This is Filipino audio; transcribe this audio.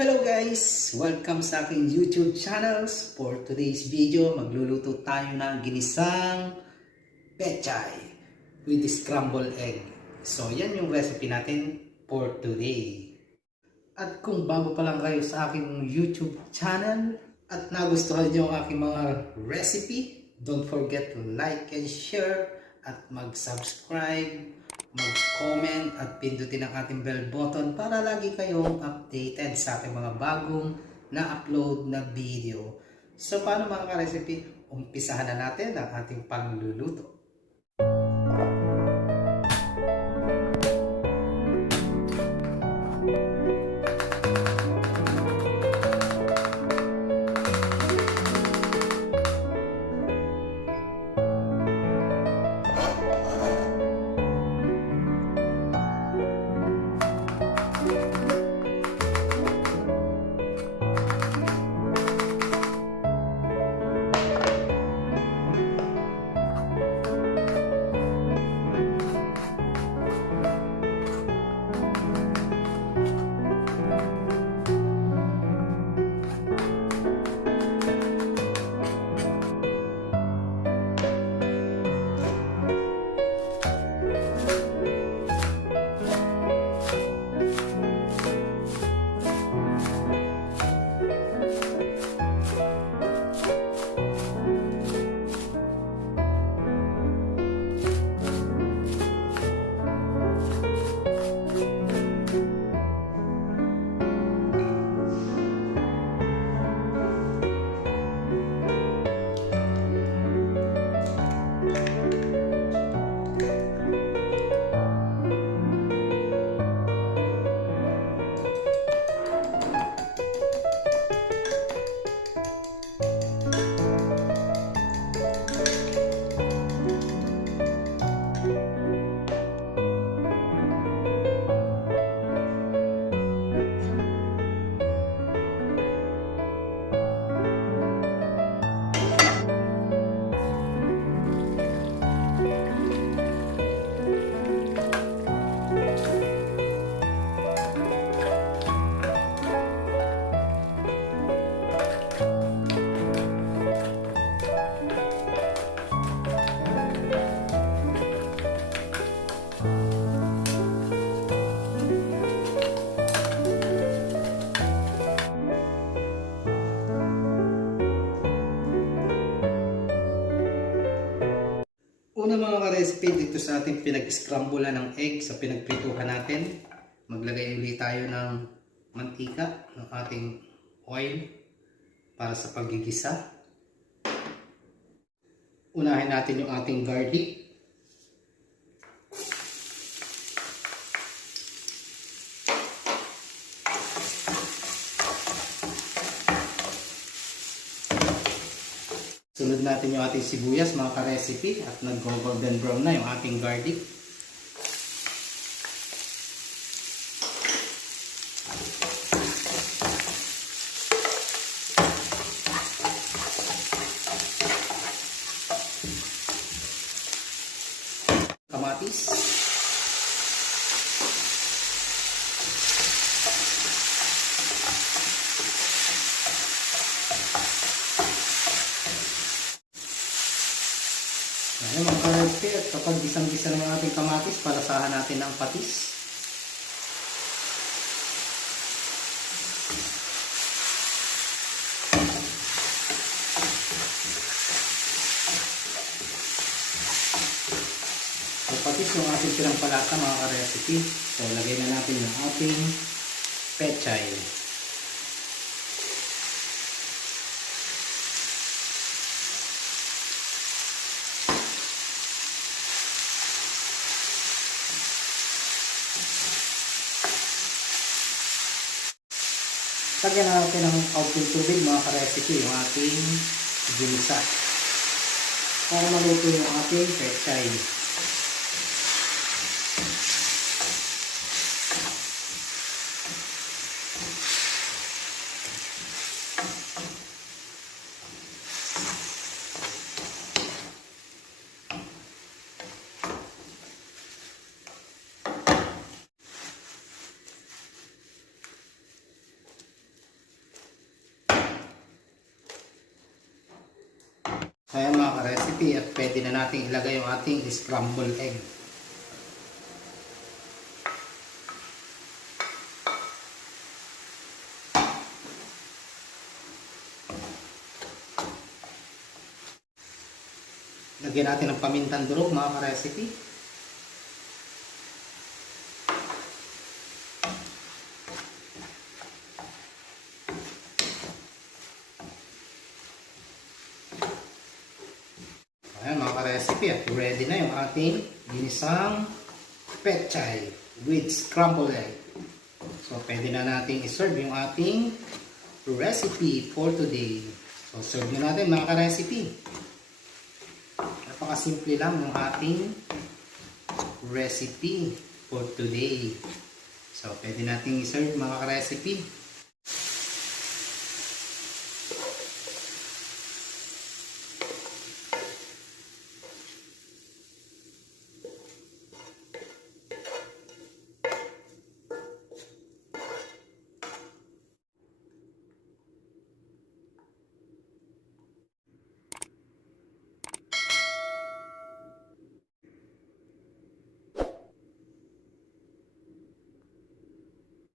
Hello guys! Welcome sa aking YouTube channels. For today's video, magluluto tayo ng ginisang pechay with scrambled egg. So yan yung recipe natin for today. At kung bago pa lang kayo sa aking YouTube channel at nagustuhan nyo ang aking mga recipe, don't forget to like and share at mag-subscribe, mag-comment at pindutin ang ating bell button para lagi kayong updated sa ating mga bagong na-upload na video. So paano mga ka-recipe? Umpisahan na natin ang ating pagluluto. Una mga ka-recipe, dito sa ating pinag-scramble ng egg sa pinagprituhan natin, maglagay ulit tayo ng mantika, ng ating oil para sa paggigisa. Unahin natin yung ating garlic. Sunod natin yung ating sibuyas mga ka-recipe at nag-golden brown na yung ating garlic. Kamatis. Ayan mga ka-recipe, at kapag gisang-gisa ng ating kamatis, palasahan natin ang patis. So patis yung ating pinampalasa mga ka-recipe. So lagay na natin yung ating pechay. Lagyan natin ng kaunting tubig mga ka-recipe yung ating ginisa para maluto yung ating pechay. Ayan mga ka-recipe, at pwede na natin ilagay yung ating scrambled egg. Lagyan natin ng pamintang durog mga ka-recipe. Ayan mga ka-recipe, at ready na yung ating ginisang pechay with scrambled egg. So pwede na natin iserve yung ating recipe for today. So serve na natin mga ka-recipe. Napakasimple lang yung ating recipe for today. So pwede natin iserve mga ka-recipe.